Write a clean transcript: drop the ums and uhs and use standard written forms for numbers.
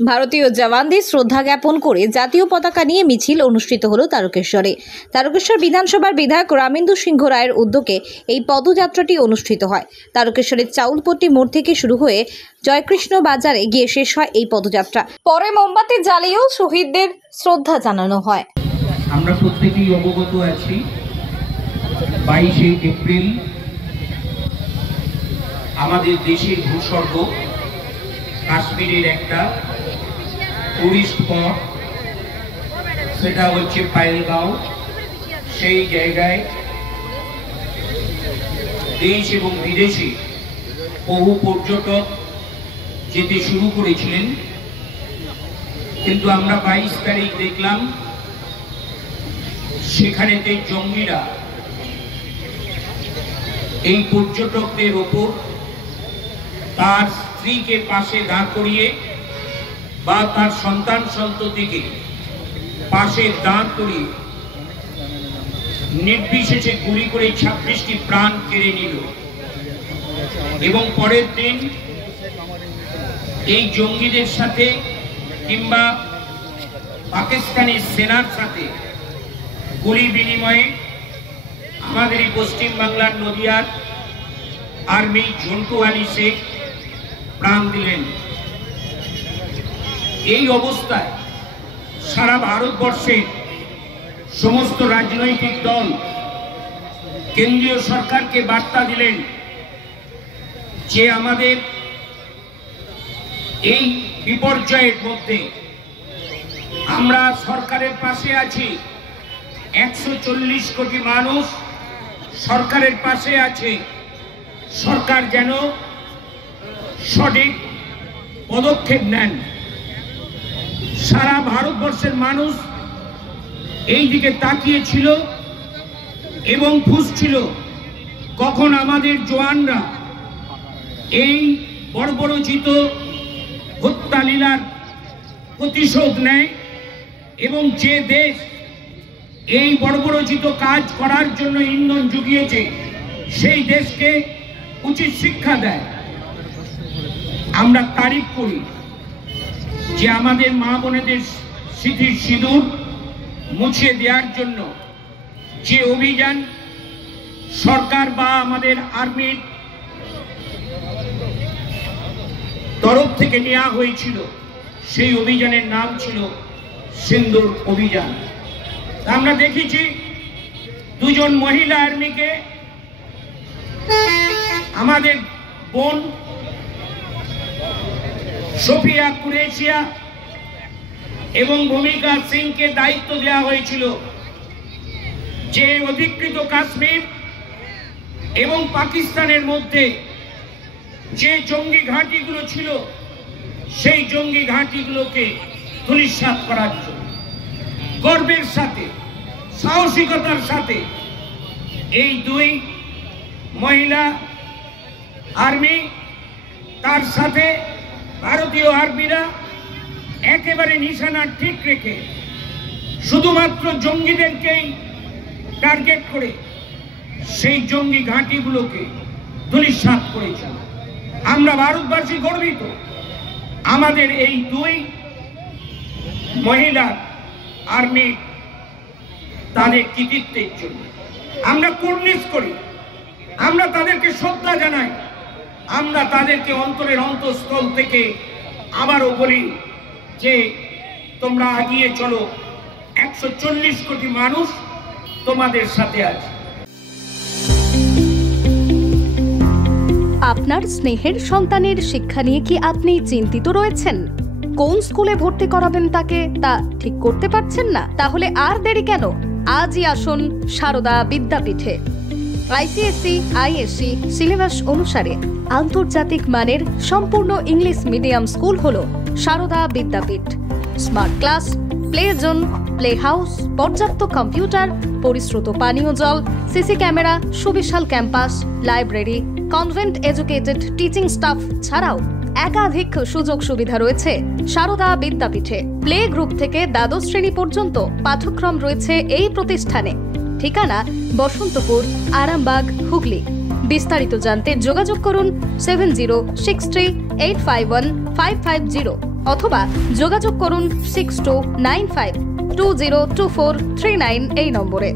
ভারতীয় জওয়ানদের শ্রদ্ধা জ্ঞাপন করে জাতীয় পতাকা নিয়ে মিছিল অনুষ্ঠিত হলো তারকেশ্বরে। তারকেশ্বর বিধানসভার বিধায়ক রামেন্দু সিংহ রায়ের উদ্যোগে এই পদযাত্রাটি অনুষ্ঠিত হয়। তারকেশ্বরের চাউলপট্টি মোড় থেকে শুরু হয়ে জয়কৃষ্ণ বাজারে গিয়ে শেষ হয় এই পদযাত্রা। পরে মোমবাতি জ্বালিয়েও শহীদদের শ্রদ্ধা জানানো হয়। আমরা প্রত্যেকেই অবগত আছি 22শে এপ্রিল আমাদের দেশের ভূস্বর্গ কাশ্মীরের একটা টুরিস্ট স্পট, সেটা হচ্ছে পায়েলগাঁও। সেই জায়গায় দেশ এবং বিদেশে বহু পর্যটক যেতে শুরু করেছিলেন, কিন্তু আমরা 22 তারিখ দেখলাম সেখানেতে জঙ্গিরা এই পর্যটকদের ওপর তার স্ত্রীকে পাশে দাঁড় করিয়ে বা তার সন্তান সন্ততিকে পাশে দাঁড় করিয়ে নির্বিশেষে গুলি করে 26টি প্রাণ কেড়ে নিল। এবং পরের দিন এই জঙ্গিদের সাথে কিংবা পাকিস্তানি সেনার সাথে গুলি বিনিময়ে আমাদের এই পশ্চিমবাংলার নদিয়ার আর্মি ঝন্টু আলী শেখ প্রাণ দিলেন। এই অবস্থায় সারা ভারতবর্ষের সমস্ত রাজনৈতিক দল কেন্দ্রীয় সরকারকে বার্তা দিলেন যে আমাদের এই বিপর্যয়ের মধ্যে আমরা সরকারের পাশে আছি। 140 কোটি মানুষ সরকারের পাশে আছে। সরকার যেন সঠিক পদক্ষেপ নেন। সারা ভারতবর্ষের মানুষ এই দিকে তাকিয়েছিল এবং খুঁজছিল কখন আমাদের জওয়ানরা এই বর্বরোচিত হত্যালীলার প্রতিশোধ নেয় এবং যে দেশ এই বর্বরোচিত কাজ করার জন্য ইন্ধন জুগিয়েছে সেই দেশকে উচিত শিক্ষা দেয়। আমরা তারিফ করি যে আমাদের মা বোনেদের স্মৃতির সিঁদুর মুছিয়ে দেওয়ার জন্য যে অভিযান সরকার বা আমাদের আর্মির তরফ থেকে নেওয়া হয়েছিল, সেই অভিযানের নাম ছিল সিন্দুর অভিযান। আমরা দেখেছি দুজন মহিলা আর্মিকে আমাদের বোন সোফিয়া কুরেশিয়া এবং ভূমিকা সিংকে দায়িত্ব দেওয়া হয়েছিল যে অধিকৃত কাশ্মীর এবং পাকিস্তানের মধ্যে যে জঙ্গি ঘাঁটিগুলো ছিল সেই জঙ্গি ঘাঁটিগুলোকে ধূলিসাৎ করার জন্য গর্বের সাথে সাহসিকতার সাথে এই দুই মহিলা আর্মি তার সাথে ভারতীয় আর্মিরা একেবারে নিশানা ঠিক রেখে শুধুমাত্র জঙ্গিদেরকেই টার্গেট করে সেই জঙ্গি ঘাঁটিগুলোকে ধূলিসাৎ করেছে। আমরা ভারতবাসী গর্বিত আমাদের এই দুই মহিলা আর্মি তাদের কৃতিত্বের জন্য। আমরা কুর্নিশ করি, আমরা তাদেরকে শ্রদ্ধা জানাই, আমরা তাদেরকে অন্তরের অন্তঃস্থল থেকে আবারও বলি যে তোমরা এগিয়ে চলো, 140 কোটি মানুষ তোমাদের সাথে আছে। আপনার স্নেহের সন্তানের শিক্ষা নিয়ে কি আপনি চিন্তিত রয়েছেন? কোন স্কুলে ভর্তি করাবেন তাকে তা ঠিক করতে পারছেন না? তাহলে আর দেরি কেন? আজই আসুন সারদা বিদ্যাপীঠে। আইসিএসসি আইএসসি সিলেবাস অনুসারে আন্তর্জাতিক মানের সম্পূর্ণ ইংলিশ মিডিয়াম স্কুল হলো Sarada Vidyapith. Smart class, play zone, play house, পর্যাপ্ত কম্পিউটার, পরিশ্রুত পানীয় জল, সিসি ক্যামেরা, সুবিশাল campus, library, convent educated teaching staff ছাড়াও একাধিক সুযোগ সুবিধা রয়েছে সারদা বিদ্যাপীঠে। প্লে গ্রুপ থেকে দ্বাদশ শ্রেণী পর্যন্ত পাঠ্যক্রম রয়েছে এই প্রতিষ্ঠানে। ঠিকানা বসন্তপুর, আরামবাগ, হুগলি। বিস্তারিত জানতে যোগাযোগ করুন 7063851550 অথবা যোগাযোগ করুন 6295202439 এই নম্বরে।